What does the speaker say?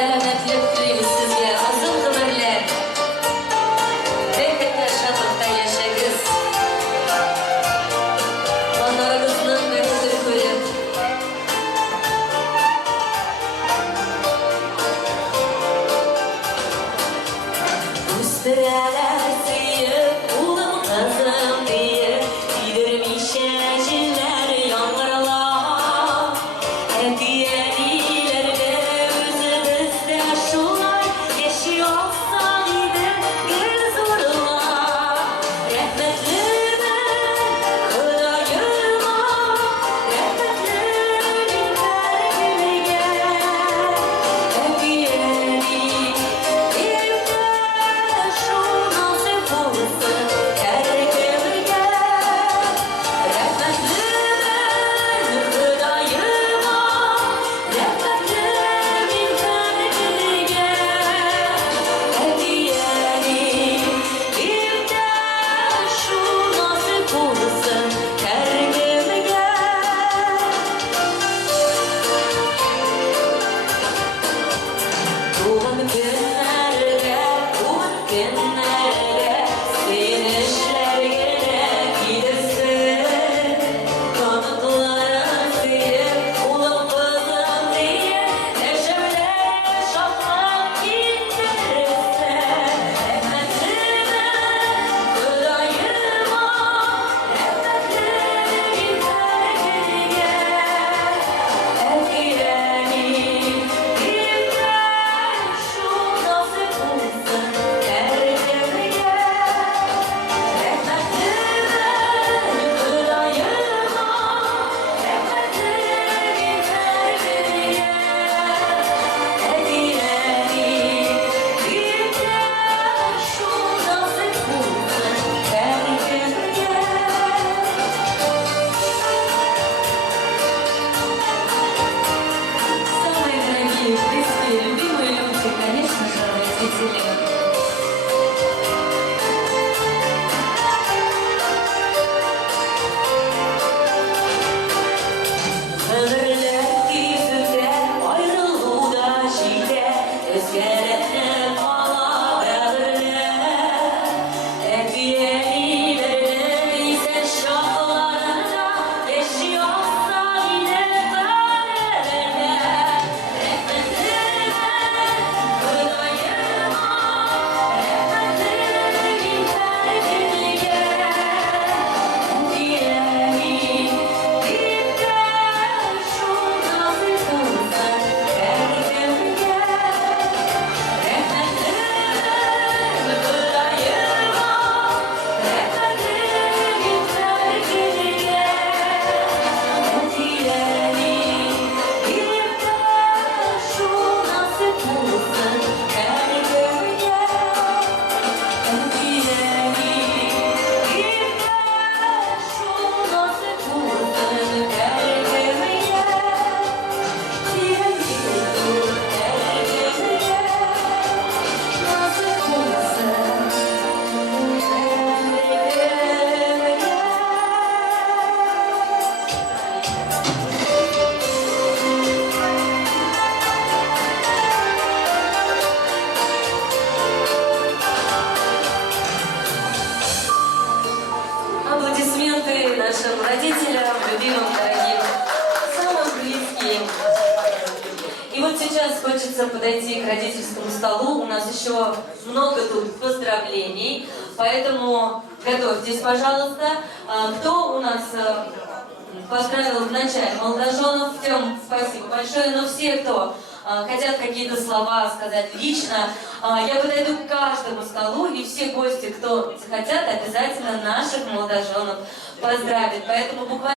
Selametlik dileymiz sizge, uzun ömürler. Bek yaşamakta yaşayınız. Onlarınızın ömrünü koyun. Üstüreler sıyıp, ulum kızım diye, giderim işeciler yanlarla. Hediyelilerle üzümüzde aşular, yaşıyorsa gidin gül zorla. Rahmetlimin kudayıma, rahmetlimin kalbine. Hediyeli şu nasip olsun herkemge. Rahmetlimin kudayıma, rahmetlimin kalbine. Hediyeli şu nasip olsun herkemge. Doğum günlerge, sevinçlerine gidersin. Kanatların sıyıp, ulum kızım diye, neşeyle şafak indirirsin. Rahmetlimin kudayıma, rahmetlimin kalbine. Hediyeli şu nasip olsun herkemge. Rahmetlimin kudayıma, rahmetlimin kalbine. Hediyeli şu nasip olsun herkemge. Самые дорогие, близкие, любимые люди, конечно же, родители. Ömürler yüzüde, ayrılığı da şide, özgeretten bana verler. Hediyelilerle ise şarkılarına, yaşıyorsa yine böylelerle. Rahmetlimin kudayıma, rahmetlimin kalbine. Hediyeli şu nasip olsun herkemge. Rahmetlimin kudayıma, rahmetlimin kalbine. Hediyeli şu nasip olsun herkemge. Hediyeli şu nasip olsun herkemge. Аплодисменты нашим родителям, любимым, дорогим, самым близким. И вот сейчас хочется подойти к родительскому столу. У нас еще много тут поздравлений, поэтому готовьтесь, пожалуйста. Кто у нас поздравил вначале молодоженов? Тем, спасибо большое. Но все, кто хотят какие-то слова сказать лично, я подойду к каждому столу, и все гости, кто захотят, обязательно наших молодоженов поздравят. Поэтому буквально